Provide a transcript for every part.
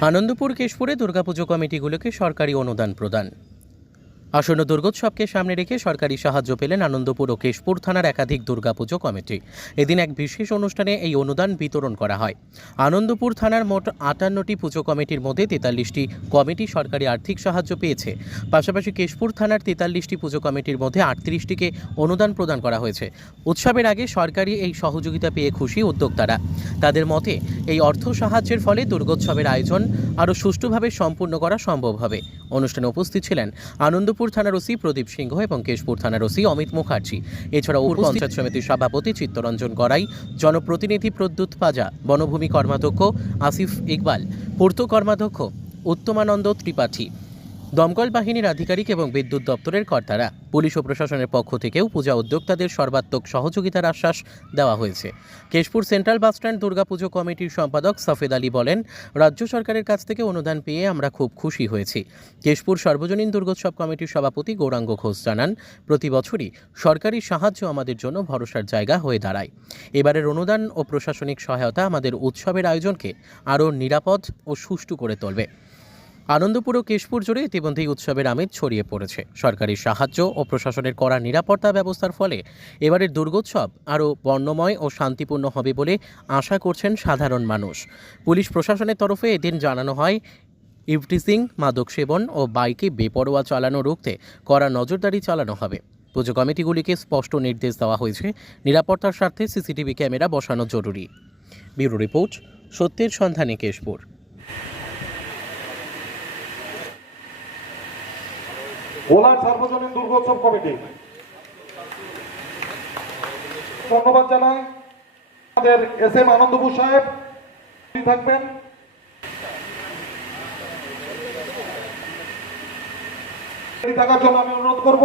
আনন্দপুর কেশপুরে দুর্গাপুজো কমিটিগুলোকে সরকারি অনুদান প্রদান। আসন্ন দুর্গোৎসবকে সামনে রেখে সরকারি সাহায্য পেলেন আনন্দপুর ও কেশপুর থানার একাধিক দুর্গাপুজো কমিটি। এদিন এক বিশেষ অনুষ্ঠানে এই অনুদান বিতরণ করা হয়। আনন্দপুর থানার মোট আটান্নটি পুজো কমিটির মধ্যে তেতাল্লিশটি কমিটি সরকারি আর্থিক সাহায্য পেয়েছে। পাশাপাশি কেশপুর থানার তেতাল্লিশটি পুজো কমিটির মধ্যে আটত্রিশটিকে অনুদান প্রদান করা হয়েছে। উৎসবের আগে সরকারি এই সহযোগিতা পেয়ে খুশি উদ্যোক্তারা। তাদের মতে, এই অর্থ সাহায্যের ফলে দুর্গোৎসবের আয়োজন আরও সুষ্ঠুভাবে সম্পূর্ণ করা সম্ভব হবে। অনুষ্ঠানে উপস্থিত ছিলেন আনন্দপুর থানার ওসি প্রদীপ সিংহ এবং কেশপুর থানার ওসি অমিত মুখার্জি। এছাড়াও উপ পঞ্চায়েত সমিতির সভাপতি চিত্তরঞ্জন গড়াই জনপ্রতিনিধি প্রদ্যুৎ পাজা বনভূমি কর্মাধ্যক্ষ আসিফ ইকবাল পূর্ত কর্মাধ্যক্ষ উত্তমানন্দ ত্রিপাঠী। দমকল বাহিনীর আধিকারিক এবং বিদ্যুৎ দপ্তরের কর্তারা পুলিশ ও প্রশাসনের পক্ষ থেকেও পূজা উদ্যোক্তাদের সর্বাত্মক সহযোগিতার আশ্বাস দেওয়া হয়েছে। কেশপুর সেন্ট্রাল বাসস্ট্যান্ড দুর্গাপুজো কমিটির সম্পাদক সফেদ আলী বলেন, রাজ্য সরকারের কাছ থেকে অনুদান পেয়ে আমরা খুব খুশি হয়েছি। কেশপুর সর্বজনীন দুর্গোৎসব কমিটির সভাপতি গৌরাঙ্গ ঘোষ জানান, প্রতি বছরই সরকারি সাহায্য আমাদের জন্য ভরসার জায়গা হয়ে দাঁড়ায়। এবারের অনুদান ও প্রশাসনিক সহায়তা আমাদের উৎসবের আয়োজনকে আরও নিরাপদ ও সুষ্ঠু করে তুলবে। আনন্দপুর ও কেশপুর জুড়ে ইতিমধ্যেই উৎসবের আমেজ ছড়িয়ে পড়েছে। সরকারি সাহায্য ও প্রশাসনের করা নিরাপত্তা ব্যবস্থার ফলে এবারের দুর্গোৎসব আরও বর্ণময় ও শান্তিপূর্ণ হবে বলে আশা করছেন সাধারণ মানুষ। পুলিশ প্রশাসনের তরফে এদিন জানানো হয় ইভটিসিং মাদক সেবন ও বাইকে বেপরোয়া চালানো রুখতে কড়া নজরদারি চালানো হবে। পুজো কমিটিগুলিকে স্পষ্ট নির্দেশ দেওয়া হয়েছে, নিরাপত্তার স্বার্থে সিসিটিভি ক্যামেরা বসানো জরুরি। ব্যুরো রিপোর্ট সত্যের সন্ধানে কেশপুর। ভোলার সার্বজনীন দুর্গোৎসব কমিটি। ধন্যবাদ জানাই। আমাদের এস এম আনন্দপুর সাহেব থাকবেন। থাকার জন্য আমি অনুরোধ করব।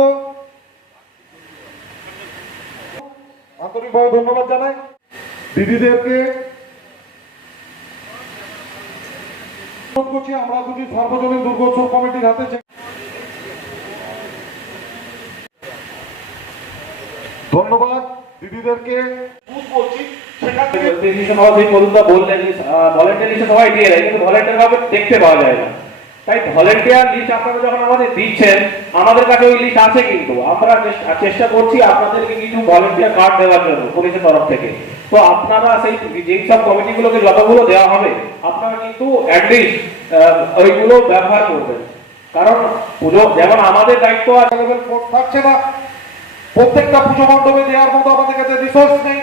আন্তরিকভাবে ধন্যবাদ জানাই। দিদিদেরকে আমরা যদি সার্বজনীন দুর্গোৎসব কমিটির হাতে ধন্যবাদ দিদিদেরকে। সেখান বললেন ভলেন্টিয়ার সবাই কিন্তু ভলেন্টিয়ার ভাবে দেখতে পাওয়া যায় না। তাই ভলেন্টিয়ার লিস্ট আপনারা আমাদের দিচ্ছেন, আমাদের কাছে ওই লিস্ট আছে কিন্তু। আমরা চেষ্টা- করছি আপনাদেরকে ভলেন্টিয়ার কার্ড তরফ থেকে। তো আপনারা সেই কমিটিগুলোকে যতগুলো দেওয়া হবে, আপনারা কিন্তু ওইগুলো ব্যবহার করবেন। কারণ যেমন আমাদের দায়িত্ব আছে না। প্রত্যেকটা পুজো মণ্ডপে দেওয়ার মতো আমাদের কাছে রিসোর্স নেই।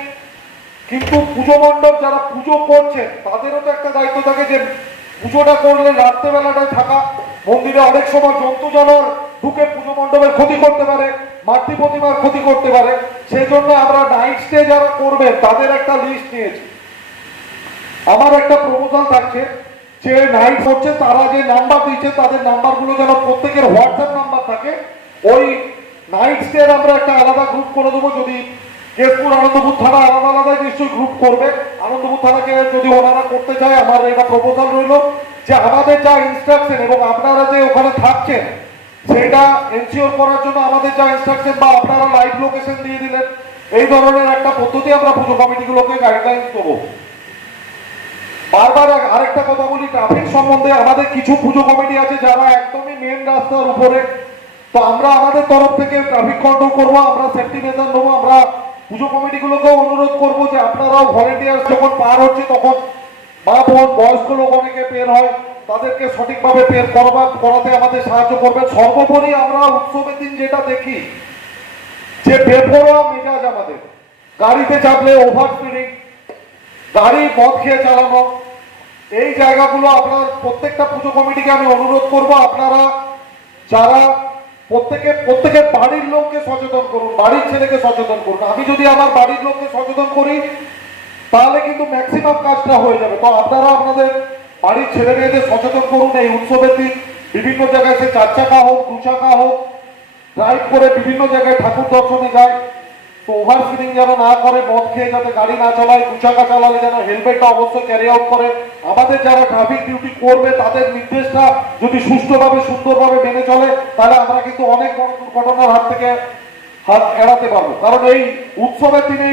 কিন্তু পুজো মণ্ডপ যারা পুজো করছেন, তাদেরও তো একটা দায়িত্ব থাকে যে পুজোটা করলে রাত্রেবেলাটায় থাকা, মন্দিরে অনেক সময় জন্তু জানোয়ার ঢুকে পুজো মণ্ডপের ক্ষতি করতে পারে, মাতৃ প্রতিমার ক্ষতি করতে পারে। সেই জন্য আমরা নাইট স্টে যারা করবেন, তাদের একটা লিস্ট নিয়েছি। আমার একটা প্রপোজাল থাকছে যে নাইট হচ্ছে তারা যে নাম্বার দিচ্ছে, তাদের নাম্বারগুলো যেন প্রত্যেকের হোয়াটসঅ্যাপ নাম্বার থাকে, ওই নাইট স্টে আমরা একটা আলাদা গ্রুপ করে দেবো, যদি কেশপুর আনন্দপুর থানা আলাদা আলাদা নিশ্চয়ই গ্রুপ করবে। আনন্দপুর থানাকে যদি ওনারা করতে চায়, আমার এটা প্রপোজাল রইল যে আমাদের যা ইনস্ট্রাকশন এবং আপনারা যে ওখানে থাকছেন, সেটা এনসিওর করার জন্য আমাদের যা ইনস্ট্রাকশন বা আপনারা লাইভ লোকেশন দিয়ে দিলেন, এই ধরনের একটা পদ্ধতি আমরা পুজো কমিটিগুলোকে গাইডলাইন দেবো। বারবার আরেকটা কথা বলি ট্রাফিক সম্বন্ধে আমাদের কিছু পুজো কমিটি আছে যারা একদমই মেন রাস্তার উপরে তো আমরা আমাদের তরফ থেকে ট্রাফিক কন্ট্রোল করব, আমরা সেফটি মেজার নেব, আমরা পুজো কমিটিগুলোকেও অনুরোধ করব যে আপনারাও ভলেন্টিয়ার যখন পার হচ্ছে তখন মা বোন, বয়স্ক লোক অনেকে পের হয়, তাদেরকে সঠিকভাবে পের করবা, করাতে আমাদের সাহায্য করবেন। সর্বোপরি আমরা উৎসবের দিন যেটা দেখি, যে বেপরোয়া মেজাজ আমাদের। গাড়িতে চাপলে ওভার স্পিডিং গাড়ি মদ খেয়ে চালানো, এই জায়গাগুলো আপনার প্রত্যেকটা পুজো কমিটিকে আমি অনুরোধ করব, আপনারা যারা প্রত্যেকে প্রত্যেকের বাড়ির লোককে সচেতন করুন, বাড়ির ছেলেকে সচেতন করুন। আমি যদি আমার বাড়ির লোককে সচেতন করি, তাহলে কিন্তু ম্যাক্সিমাম কাজটা হয়ে যাবে। তো আপনারা আপনাদের বাড়ির ছেলে মেয়েদের সচেতন করুন, এই উৎসবের দিন। বিভিন্ন জায়গায় সে চার চাকা হোক, দু চাকা হোক ড্রাইভ করে বিভিন্ন জায়গায় ঠাকুর দর্শনে যায়। ওভার স্পিডিং যেন না করে মদ খেয়ে যাতে গাড়ি না চালায় দুচাকা চালালে যেন হেলমেটটা অবশ্যই ক্যারি আউট করে। আমাদের যারা ট্রাফিক ডিউটি করবে, তাদের নির্দেশটা যদি সুষ্ঠুভাবে, সুন্দরভাবে মেনে চলে, তাহলে আমরা কিন্তু অনেক বড় দুর্ঘটনার হাত থেকে হাত এড়াতে পারব। কারণ এই উৎসবের দিনে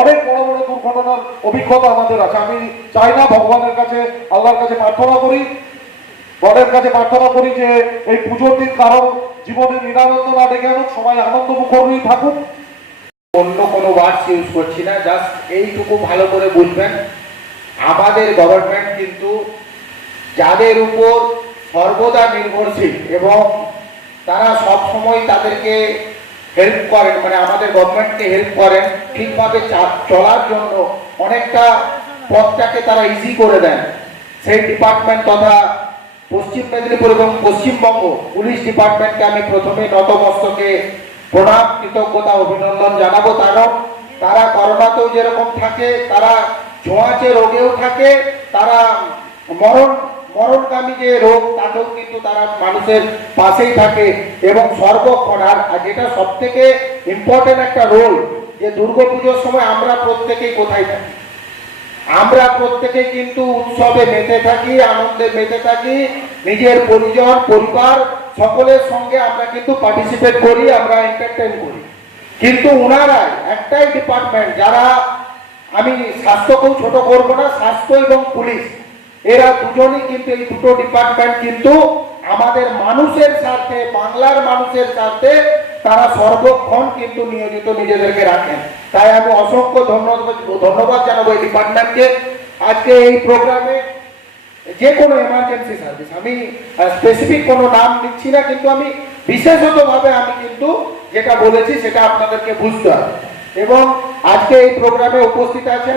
অনেক বড় বড় দুর্ঘটনার অভিজ্ঞতা আমাদের আছে। আমি চাই না ভগবানের কাছে, আল্লাহর কাছে প্রার্থনা করি, গডের কাছে প্রার্থনা করি যে এই পুজোর দিন কারও জীবনে নিরানন্দ না ডেকে আনুক, সবাই আনন্দ মুখরই থাকুক। অন্য কোনো ওয়ার্ডস ইউজ করছি না জাস্ট এইটুকু ভালো করে বুঝবেন। আমাদের গভর্নমেন্ট কিন্তু যাদের উপর সর্বদা নির্ভরশীল এবং তারা সব সময় তাদেরকে হেল্প করেন মানে আমাদের গভর্নমেন্টকে হেল্প করেন, ঠিকভাবে চলার জন্য অনেকটা পথটাকে তারা ইজি করে দেন। সেই ডিপার্টমেন্ট তথা পশ্চিম মেদিনীপুর এবং পশ্চিমবঙ্গ পুলিশ ডিপার্টমেন্টকে আমি প্রথমে নতমস্তকে প্রণাম কৃতজ্ঞতা অভিনন্দন জানাব কারণ তারা করোনাতেও যেরকম থাকে, তারা ছোঁয়াচে রোগেও থাকে, তারা মরণ মরণকামী যে রোগ, তাতেও কিন্তু তারা মানুষের পাশেই থাকে। এবং সর্বক্ষণ, আর যেটা সব থেকে ইম্পর্টেন্ট একটা রোল যে দুর্গাপুজোর সময় আমরা প্রত্যেকেই কোথায় থাকি? আমরা প্রত্যেকে কিন্তু উৎসবে মেতে থাকি, আনন্দে মেতে থাকি, নিজের পরিজন, পরিবার সকলের সঙ্গে আমরা কিন্তু পার্টিসিপেট করি, আমরা এন্টারটেন করি। কিন্তু ওনারা একটাই ডিপার্টমেন্ট যারা আমি স্বাস্থ্যকেও ছোট করব না, স্বাস্থ্য এবং পুলিশ, এরা দুজনই কিন্তু এই দুটো ডিপার্টমেন্ট কিন্তু আমাদের মানুষের স্বার্থে, বাংলার মানুষের স্বার্থে তারা সর্বক্ষণ কিন্তু নিয়োজিত নিজেদেরকে রাখেন। তাই আমি অসংখ্য ধন্যবাদ ধন্যবাদ জানাব এই ডিপার্টমেন্টকে আজকে এই প্রোগ্রামে যে কোনো এমার্জেন্সি সার্ভিস আমি স্পেসিফিক কোনো নাম নিচ্ছি না, কিন্তু আমি বিশেষতভাবে আমি কিন্তু যেটা বলেছি সেটা আপনাদেরকে বুঝতে হবে। এবং আজকে এই প্রোগ্রামে উপস্থিত আছেন